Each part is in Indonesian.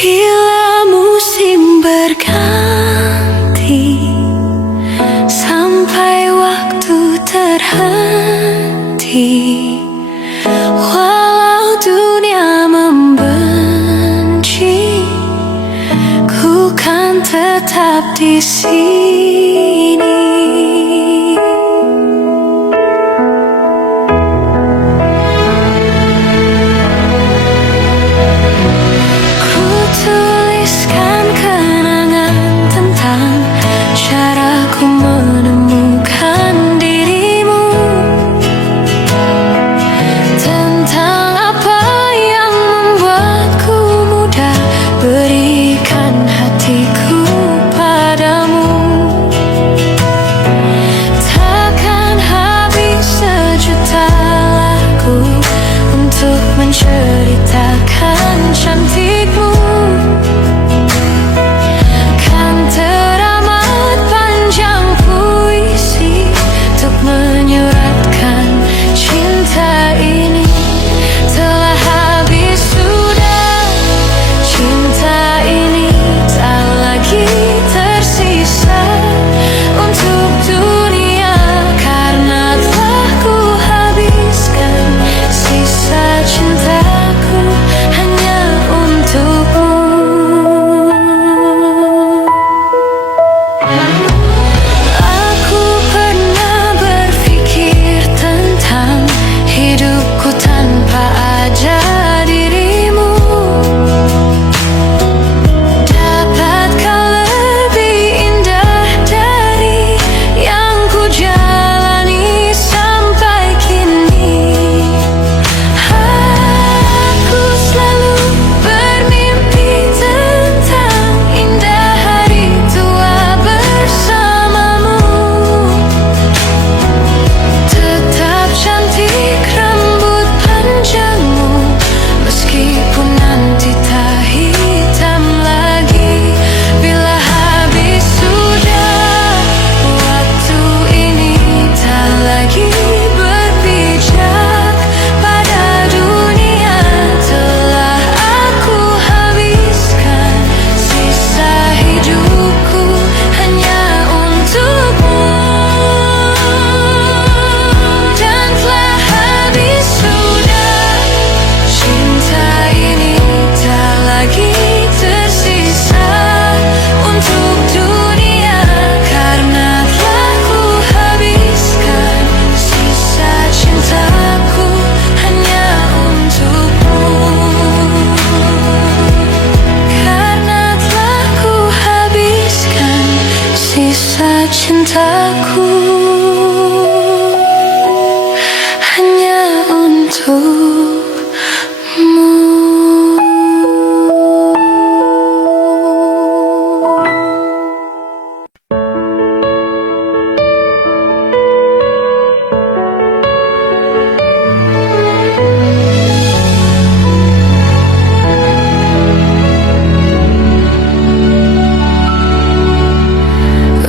Bila musim berganti, sampai waktu terhenti, walau dunia membenci, ku kan tetap di sini. Menceritakan cantikmu, kan teramat panjang puisi untuk menyuratkan cinta ini. Telah habis sudah cinta ini, tak lagi tersisa untuk dunia, karena telah ku habiskan sisa cintaku hanya untukmu. Aku pernah berpikir tentang hidupku tanpa ada dirimu. Dapatkah lebih indah dari yang ku jalani sampai kini? Aku selalu bermimpi tentang indah hari tua bersamamu. Tetap cantik rambut panjangmu, meskipun nanti tak hitam lagi. Bila habis sudah waktu ini, tak lagi berpijak pada dunia. Telah aku habiskan sisa hidupku hanya untukmu. Dan telah habis sudah cinta ini, tak lagi tersisa untuk dunia, karena telah ku habiskan sisa cintaku hanya untukmu. Karena telah ku habiskan sisa cintaku hanya untukmu.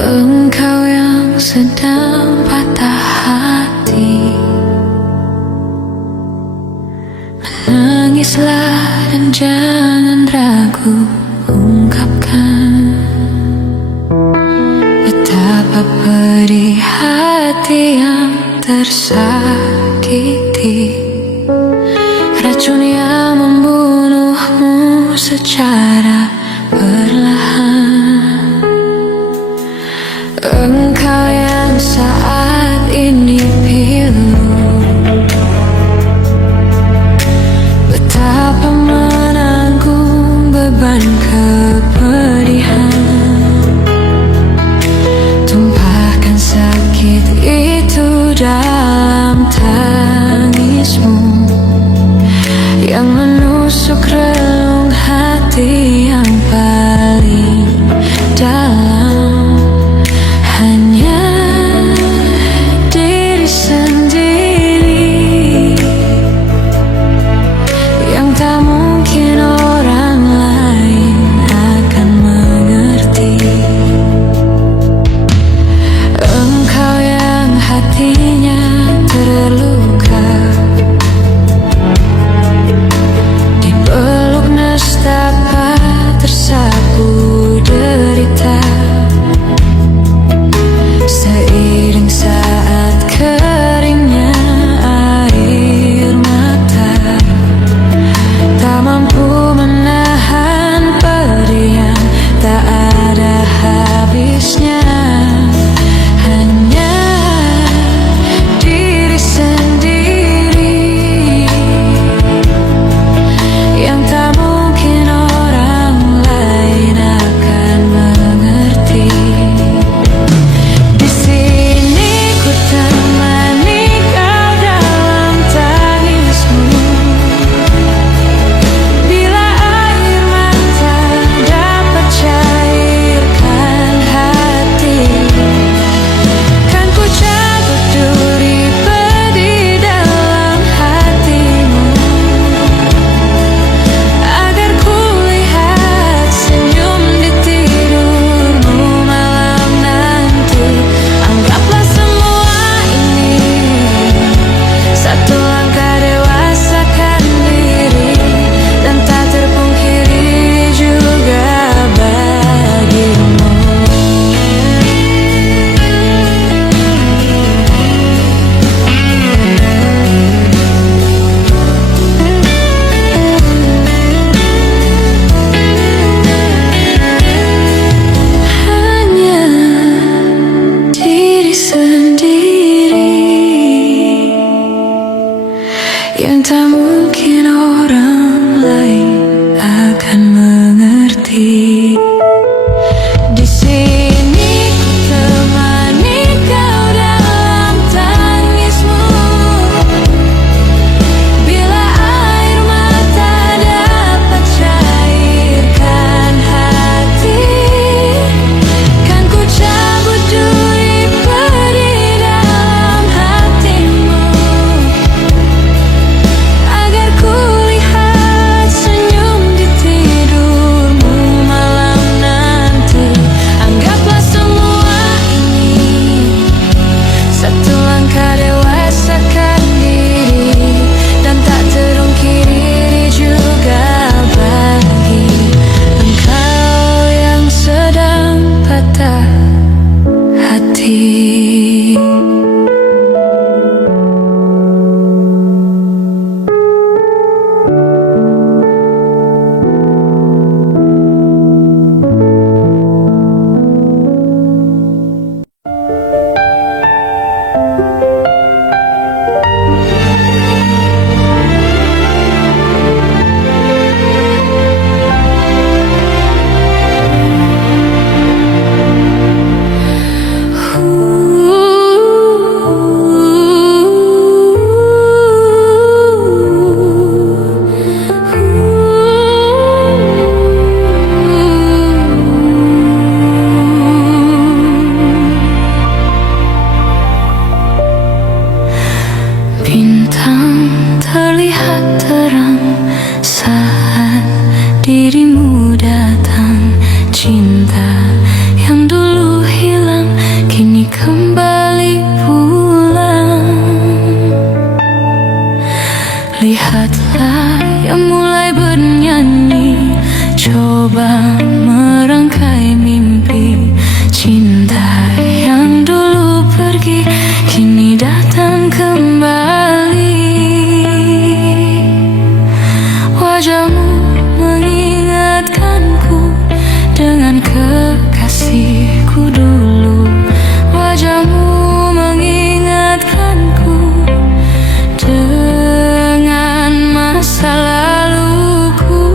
Engkau yang sedang patah hati, menangislah dan jangan ragu ungkapkan betapa pedih hati yang tersakiti. Racun yang membunuhmu secara perlahan. Engkau yang saat ini pilu, betapa menanggung beban kepedihan. Tumpahkan sakit itu dalam tangismu yang menusuk relung hati yang paling dalam. Hanya diri sendiri dirimu datang. Cinta yang dulu hilang kini kembali pulang. Lihatlah yang mulai bernyanyi, coba merangkai mimpi. Cinta yang dulu pergi kini datang kembali. Wajahmu mengingatkanku dengan kekasihku dulu. Wajahmu mengingatkanku dengan masa laluku.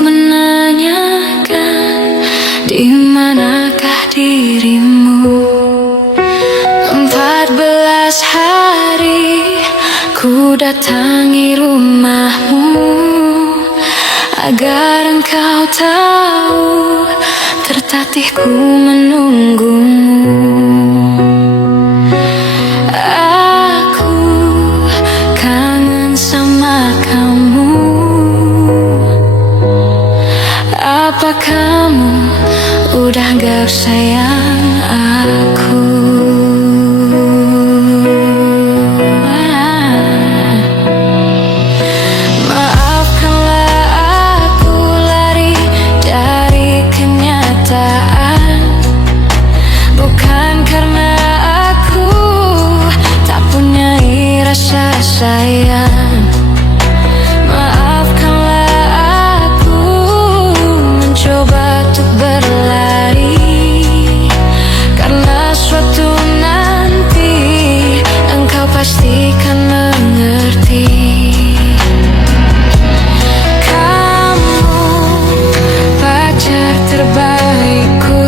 menanyakan di manakah dirimu. 14 hari ku datangi rumahmu agar engkau tahu tertatihku menunggumu. Aku kangen sama kamu. Apa kamu udah gak sayang aku? Maafkanlah aku lari dari kenyataan, bukan karena aku tak punya rasa sayang. Maafkanlah aku mencoba untuk berlari, karena suatu nanti engkau pastikan mengerti. Kamu pacar terbaikku,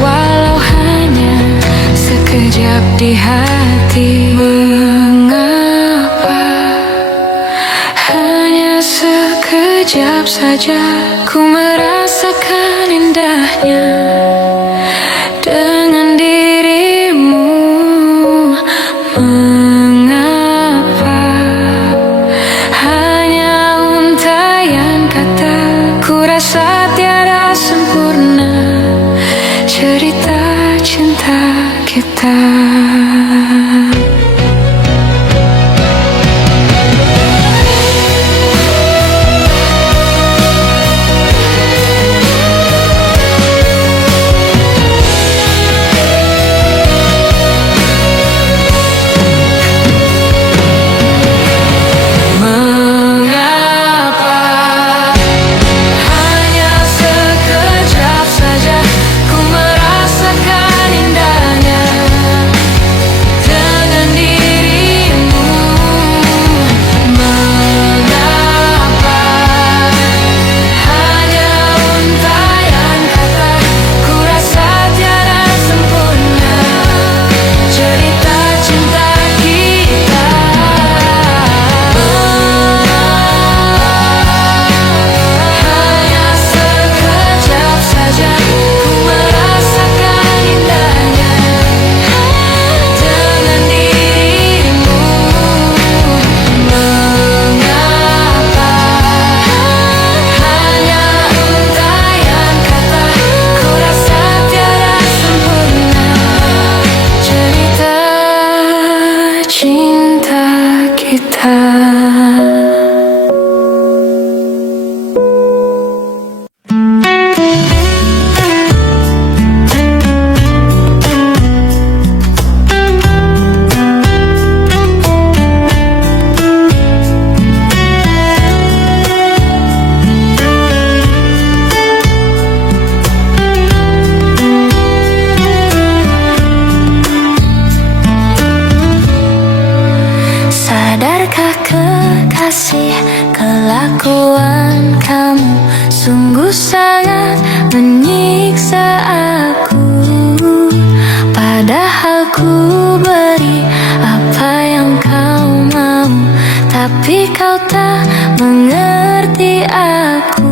walau hanya sekejap di hati. Mengapa hanya sekejap saja ku merasakan indahnya dengan dirimu? Mengapa hanya untayan kata? Ku rasa tiada sempurna cerita cinta kita. Mengapa hanya sekejap saja ku merasakan indahnya dengan dirimu? Mengapa hanya untayan kata? Ku rasa tiada sempurna cerita cinta kita. Hanya sekejap saja ku merasakan indahnya dengan dirimu. Mengapa hanya untayan kata? Ku rasa tiada sempurna cerita cinta kita. Sadarkah kekasih, kelakuan kamu sungguh sangat menyiksa aku. Padahal ku beri apa yang kau mau, tapi kau tak mengerti aku.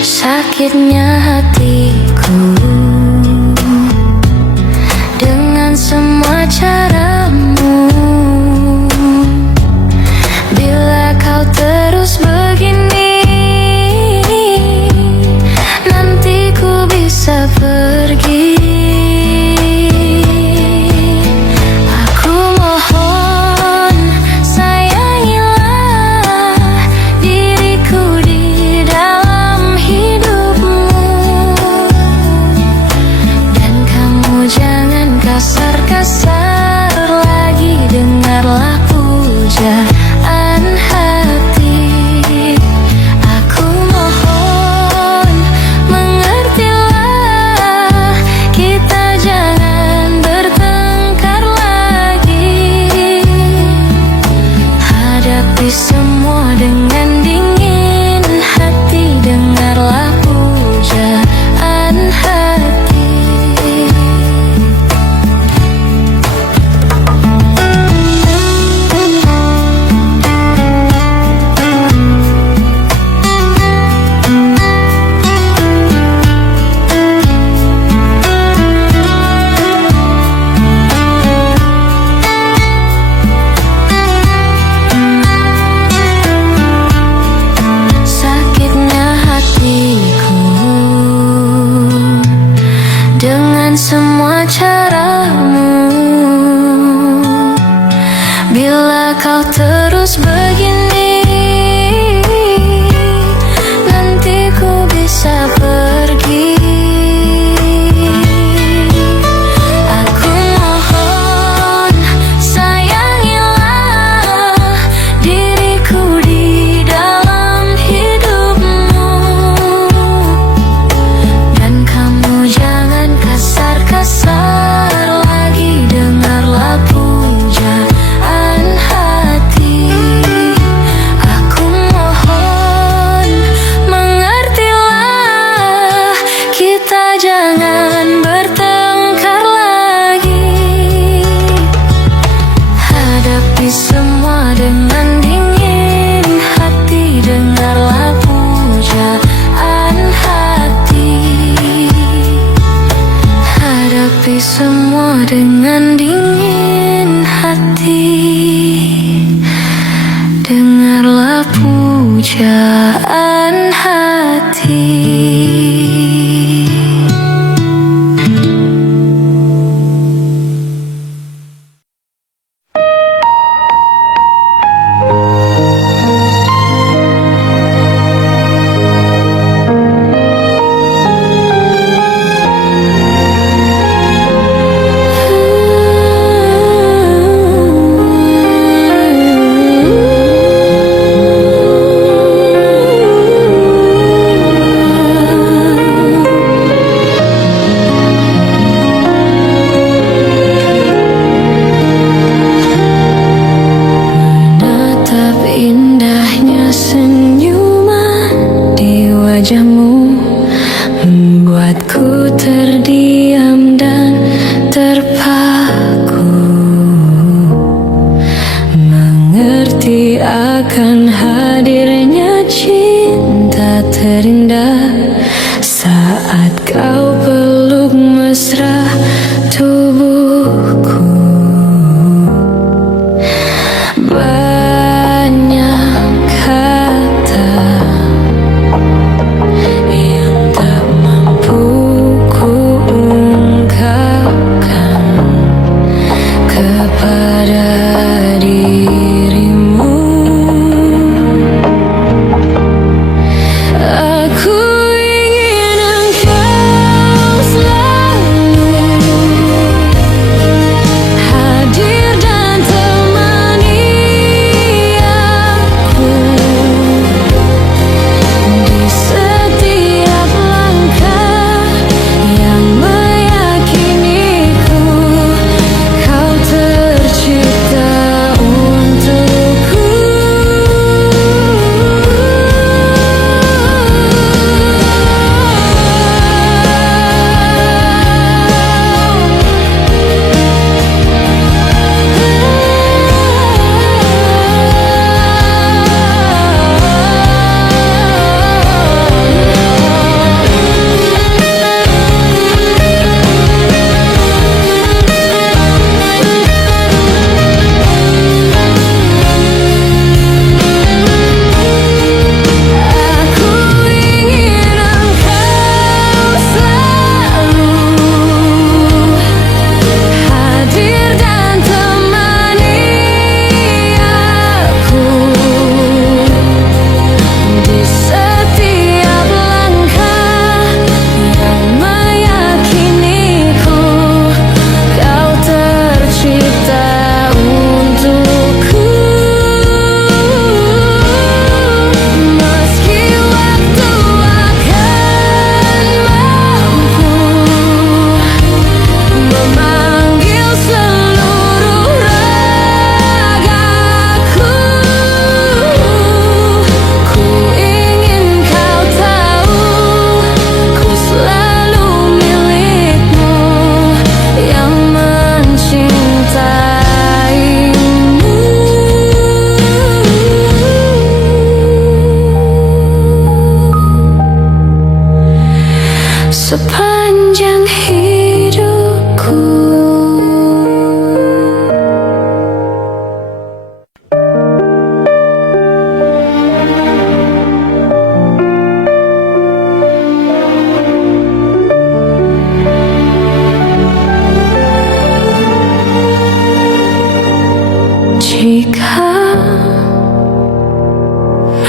Sakitnya hatiku dengan semua caramu. Bila kau terus begini, nanti ku bisa pergi. Aku mohon sayangilah diriku di dalam hidupmu, dan kamu jangan kasar-kasar lagi. Dengarlah pujaan hati. Aku mohon mengertilah, kita jangan bertengkar lagi. kau terus begini, nanti ku bisa pergi. Aku mohon sayangilah diriku di dalam hidupmu, dan kamu jangan kasar-kasar lagi, dengarlah pujaan hati. Aku mohon mengertilah, kita jangan bertengkar lagi. Hadapi semua dengan dingin hati, dengarlah pujaan hati. Hadapi semua dengan dingin hati, dengarlah pujaan hati. Menatap indahnya senyuman di wajahmu, membuatku terdiam dan terpaku, mengerti akan hadirnya cinta terindah saat kau peluk mesra tubuhku. Banyak kata yang tak mampu ku ungkapkan kepada dirimu.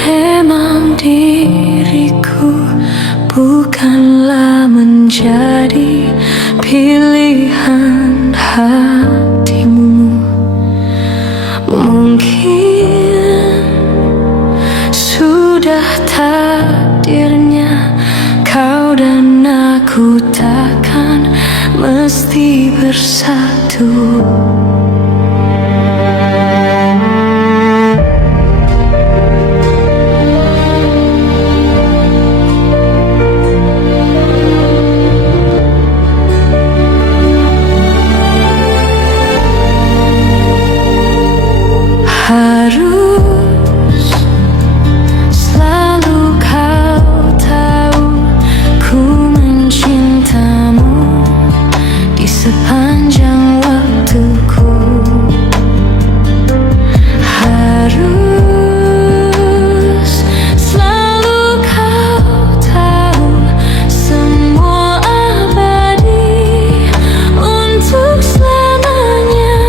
memang diriku bukanlah menjadi pilihan hatimu. Mungkin sudah takdirnya kau dan aku takkan mesti bersatu. Harus selalu kau tahu ku mencintamu di sepanjang waktuku. Harus selalu kau tahu semua abadi untuk selamanya.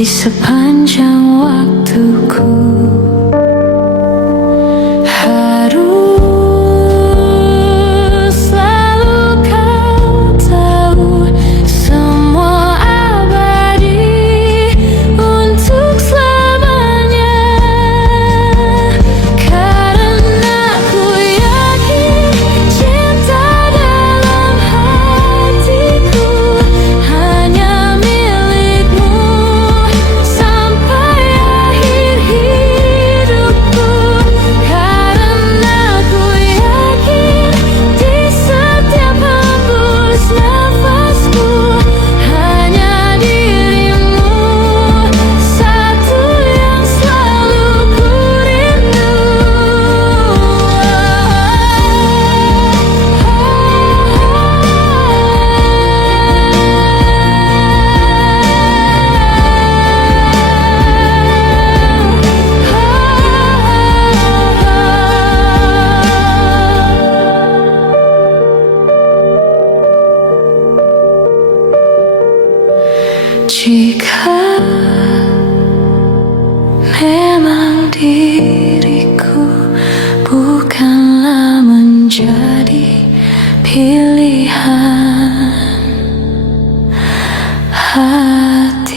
Di sepanjang waktuku. Harus selalu kau tahu semua abadi untuk selamanya. Karena ku yakin cinta dalam hatiku hanya milikmu sampai akhir hidupku. Karena ku yakin di setiap hembus nafasku hanya dirimu satu yang selalu ku rindu. Jika memang diriku bukanlah menjadi pilihan hatimu.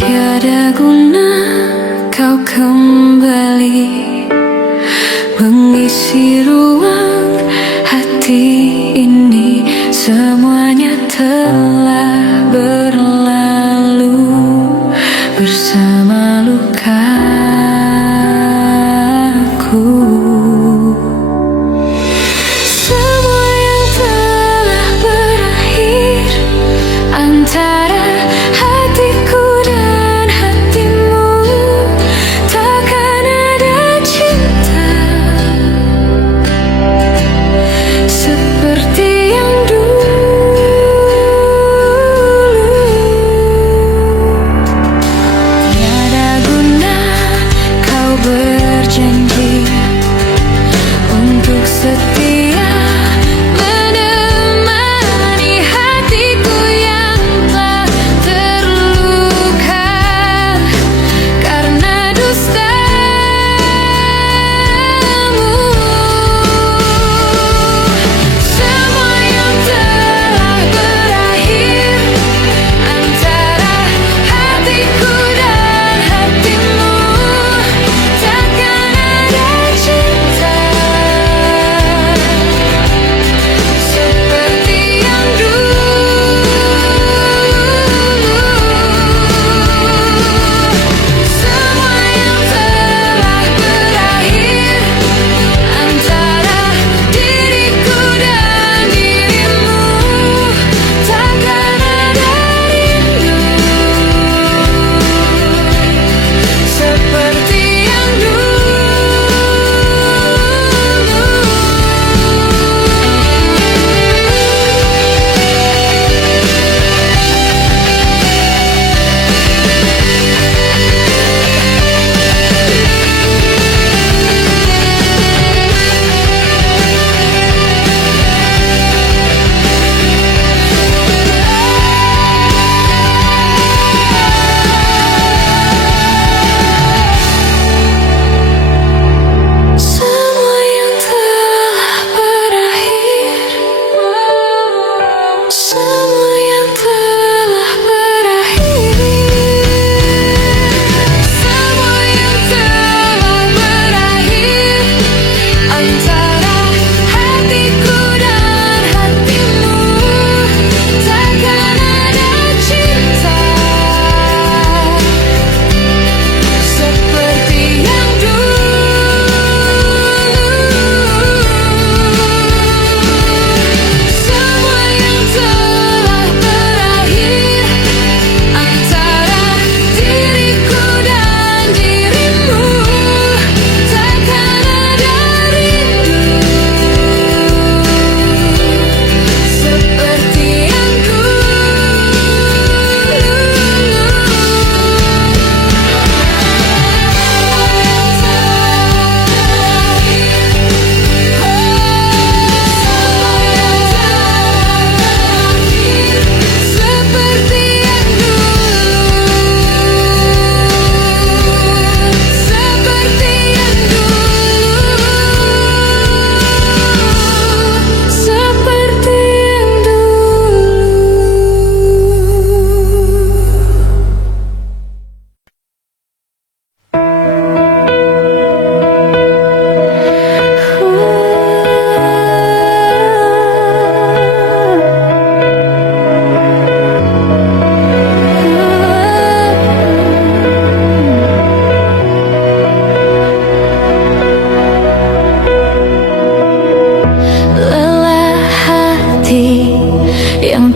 Tiada guna kau kembali mengisi ruang hati ini. Semuanya telah berlalu bersama lukaku. Semua yang telah berakhir antara hatiku dan hatimu. Takkan ada cinta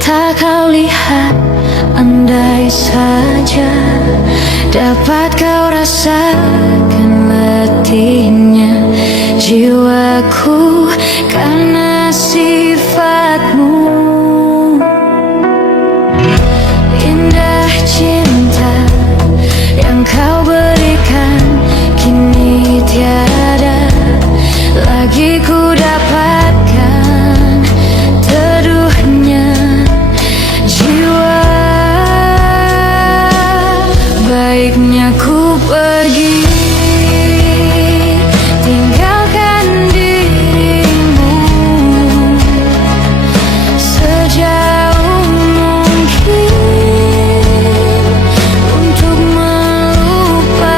Tak kau lihat, andai saja dapat kau rasakan letihnya jiwaku karena sifatmu. Indah cinta yang kau berikan kini tiada lagi ku dapatkan teduhnya jiwa. Baiknya ku pergi tinggalkan dirimu sejauh mungkin untuk melupakan.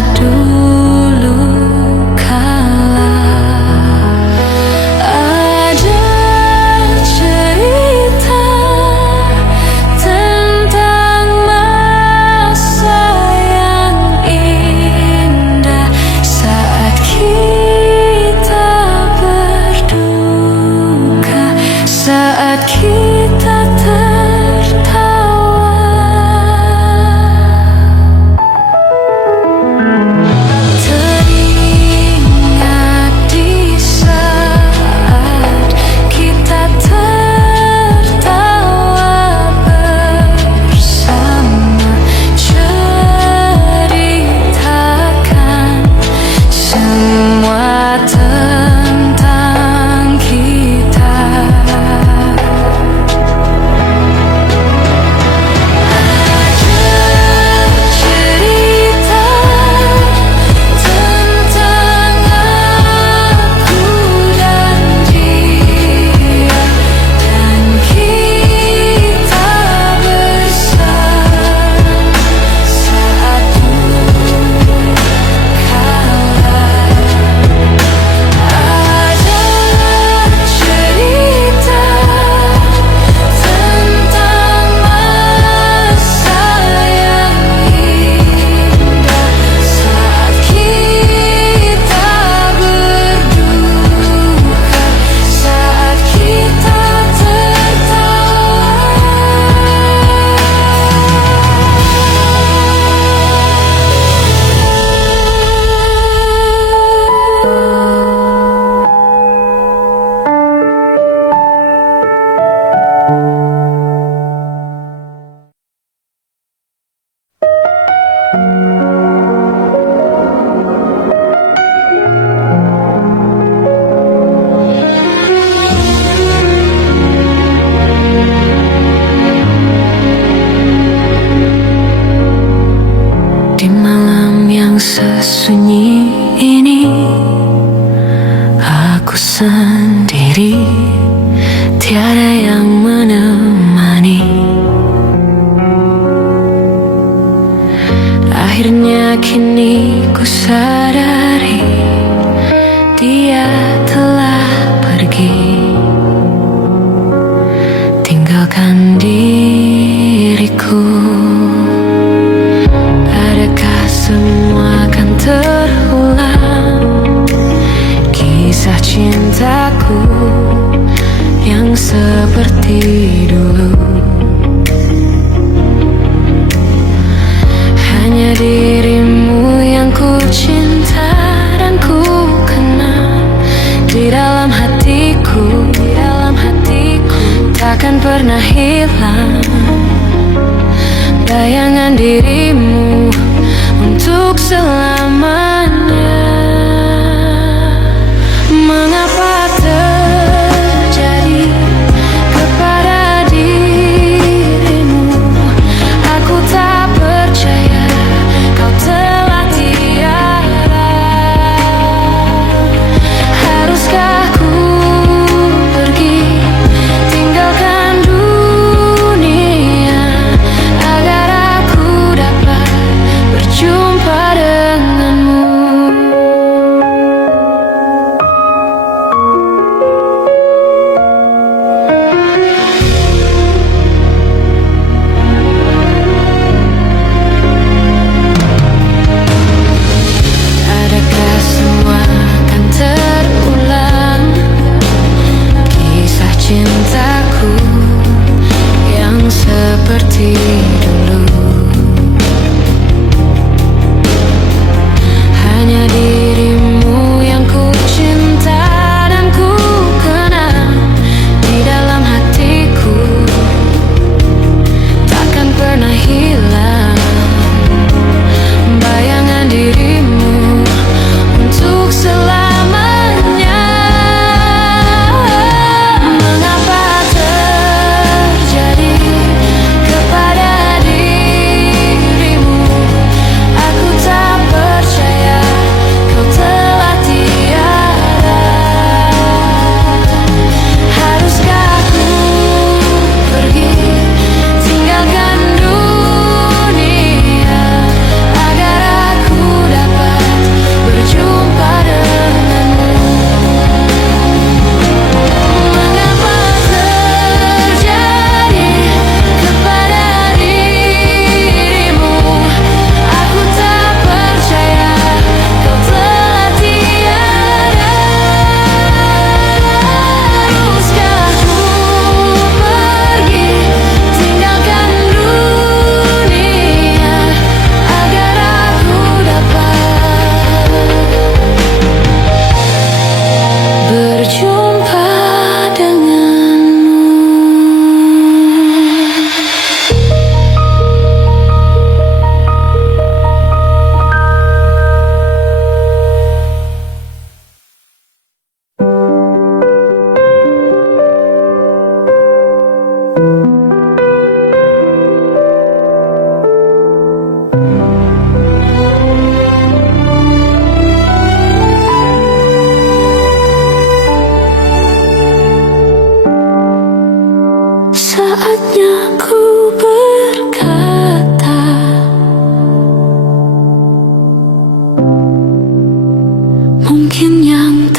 saat dulu kala. Ada cerita tentang masa yang indah saat kita berduka, saat kita tertawa. Teringat di saat kita tertawa bersama, ceritakan semua tentang kita. Cerita tentang aku dan dia, dan kita bersama saat dulu kala. Ada cerita tentang masa yang indah saat kita berduka, saat kita di malam yang sesunyi ini, aku sendiri, tiada yang menemani. Akhirnya kini ku sadari dia telah pergi, tinggalkan diriku. Adakah semua akan terulang, kisah cintaku yang seperti dulu? Hanya dirimu yang ku cinta,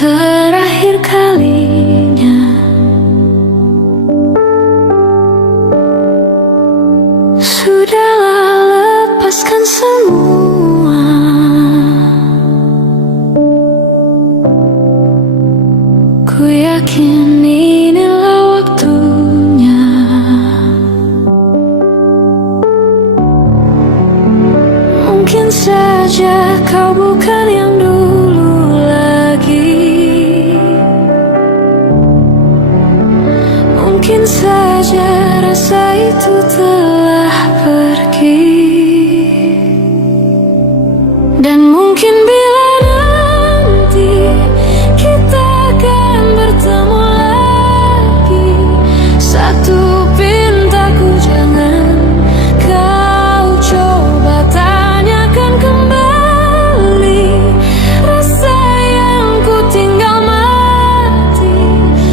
terakhir kalinya. Sudahlah, lepaskan semua. Ku yakin inilah waktunya. Mungkin saja kau bukan yang dulu lagi. Mungkin saja rasa itu telah pergi. Dan mungkin bila nanti kita akan bertemu lagi, satu pintaku jangan kau coba tanyakan kembali rasa yang ku tinggal mati,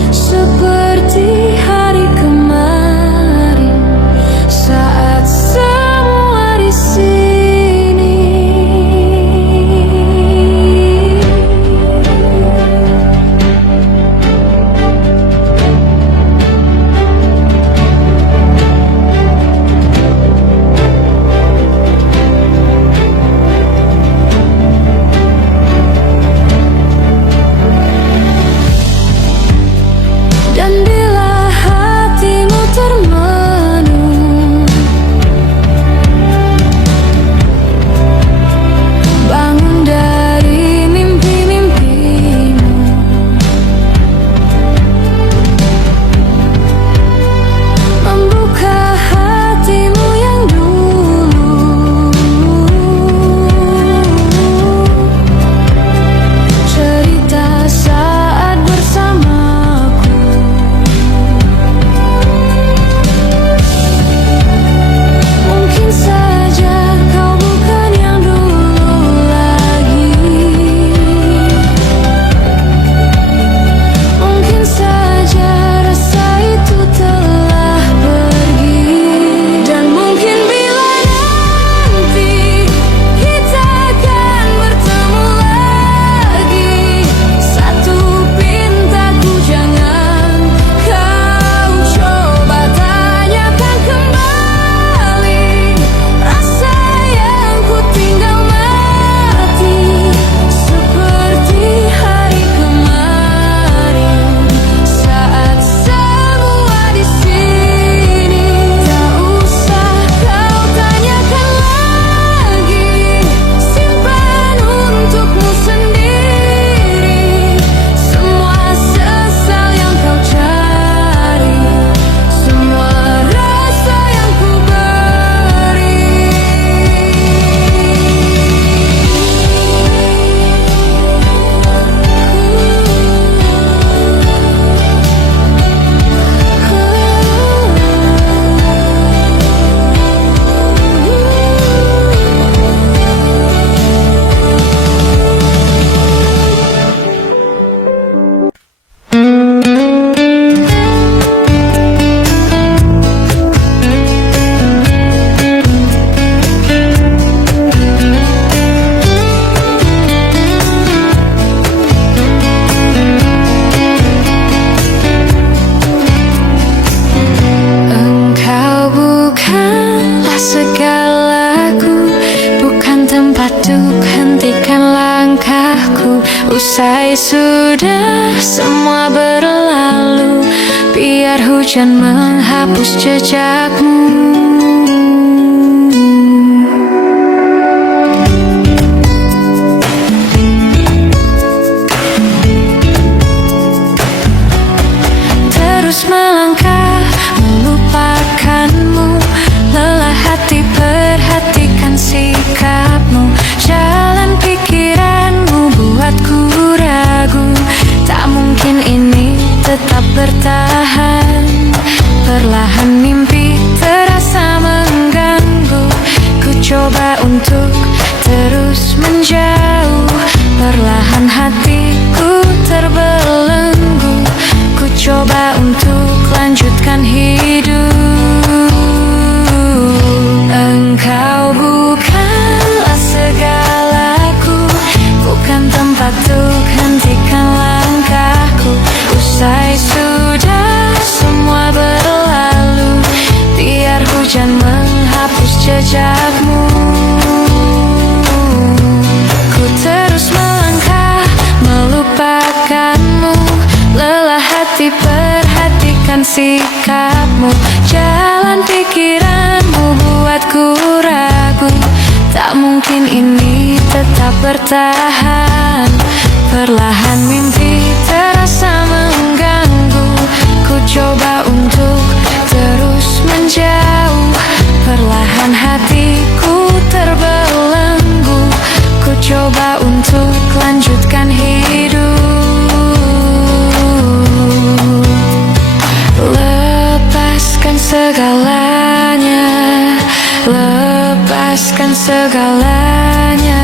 seperti hari kemarin saat semua di sini. Dan bila hatimu termenung, bangun dari mimpi-mimpimu. Membuka hatimu yang dulu. Cerita saat bersamaku. Mungkin saja kau bukan yang dulu lagi. Mungkin saja rasa itu telah pergi. Dan mungkin bila nanti kita akan bertemu lagi, satu pintaku jangan kau coba tanyakan kembali rasa yang ku tinggal mati, seperti hari kemarin saat semua di sini. Tak usah kau tanyakan lagi, simpan untukmu sendiri semua sesal yang kau cari, semua rasa yang ku beri. Engkau bukanlah segalaku, bukan tempat untuk hentikan langkahku. Usai sudah semua berlalu, biar hujan menghapus jejakmu. Terus melangkah melupakanmu, lelah hati perhatikan sikapmu. Jalan pikiranmu buatku ragu, tak mungkin ini tetap bertahan. Perlahan mimpi terasa sikapmu. Jalan pikiranmu buatku ragu. Tak mungkin ini tetap bertahan. Perlahan mimpi terasa mengganggu. Ku coba untuk terus menjauh. Perlahan hatiku terbelenggu. Ku coba untuk lanjutkan hidup. Lepaskan segalanya, lepaskan segalanya.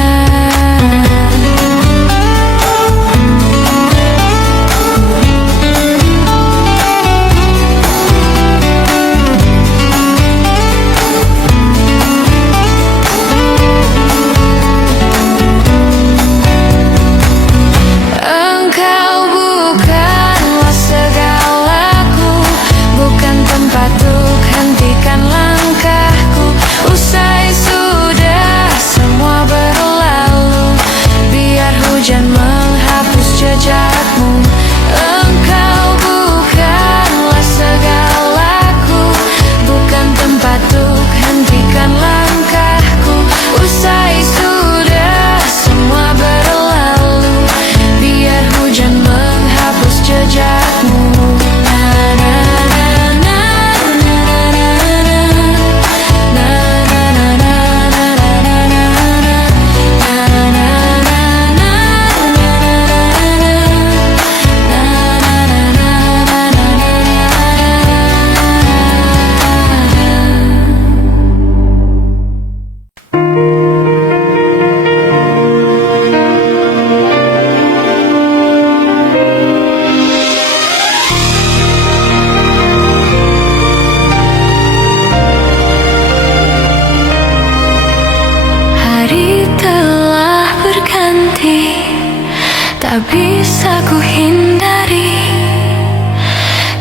Tak bisa ku hindari.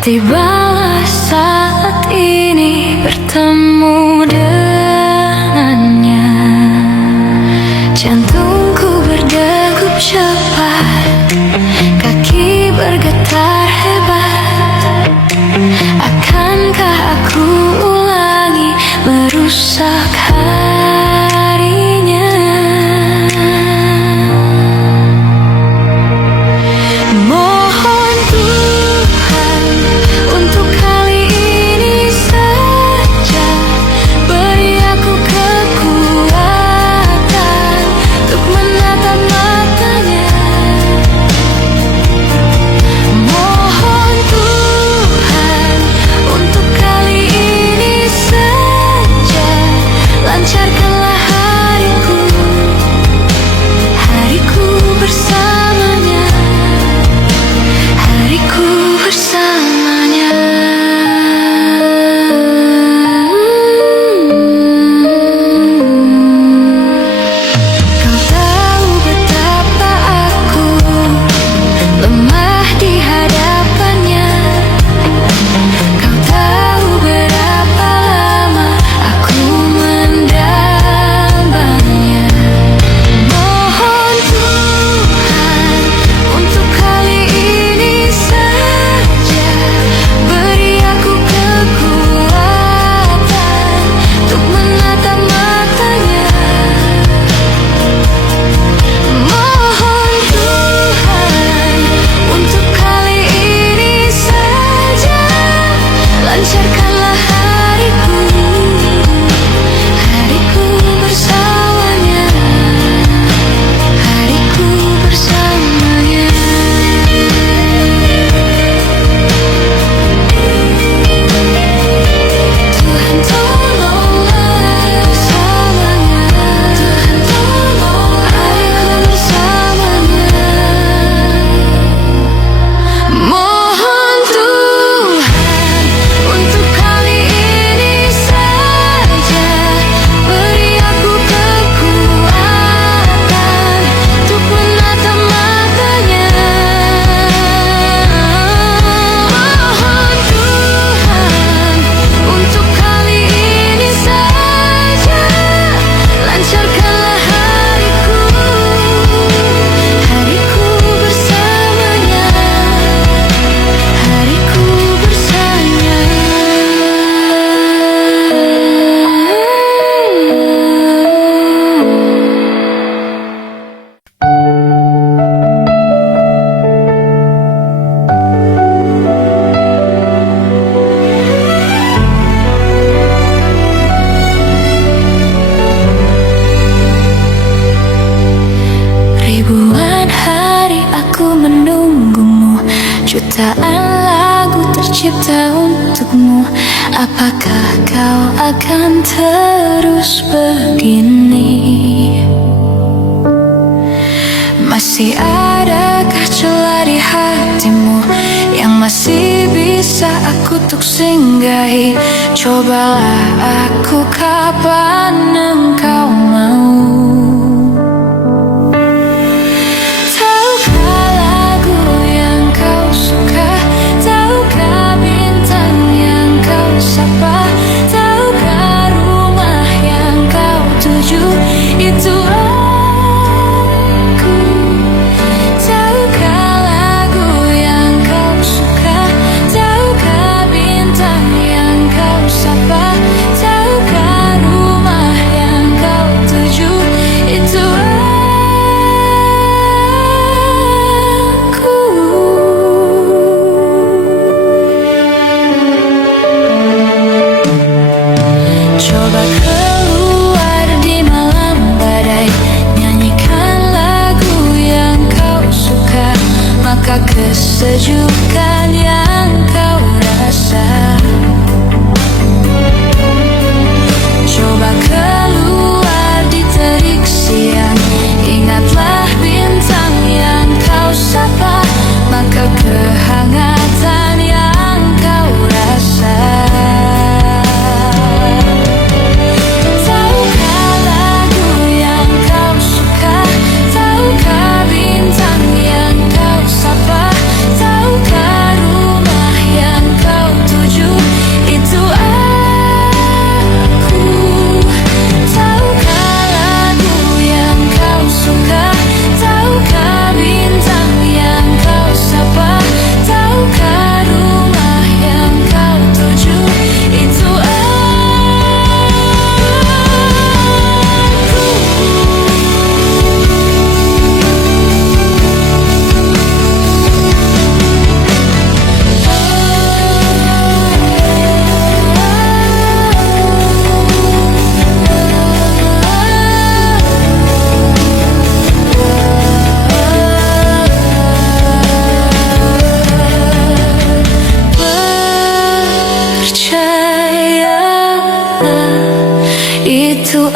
Tibalah saat ini bertemu dengannya. Jantungku berdegup cepat, kaki bergetar hebat. Akankah aku ulangi merusak harinya? Mohon Tuhan untuk kali ini saja Ribuan hari aku menunggumu, jutaan lagu tercipta untukmu. Apakah kau akan terus begini? Masih adakah celah di hatimu yang masih bisa aku tuk singgahi? Cobalah aku kapan engkau mau. Tahukah lagu yang kau suka? Tahukah bintang yang kau sapa? Tahukah rumah yang kau tuju? Itu kesejukan yang kau rasa. Coba keluar di terik siang, ingatlah bintang yang kau sapa, maka kehangatan yang kau rasa. Tahukah lagu yang kau suka? Tahukah bintang yang kau sapa? Tahukah rumah yang kau tuju? Itu aku. Tahukah lagu yang kau suka? Tahukah bintang yang kau sapa? Tahukah rumah yang kau tuju? Itu percayalah, itu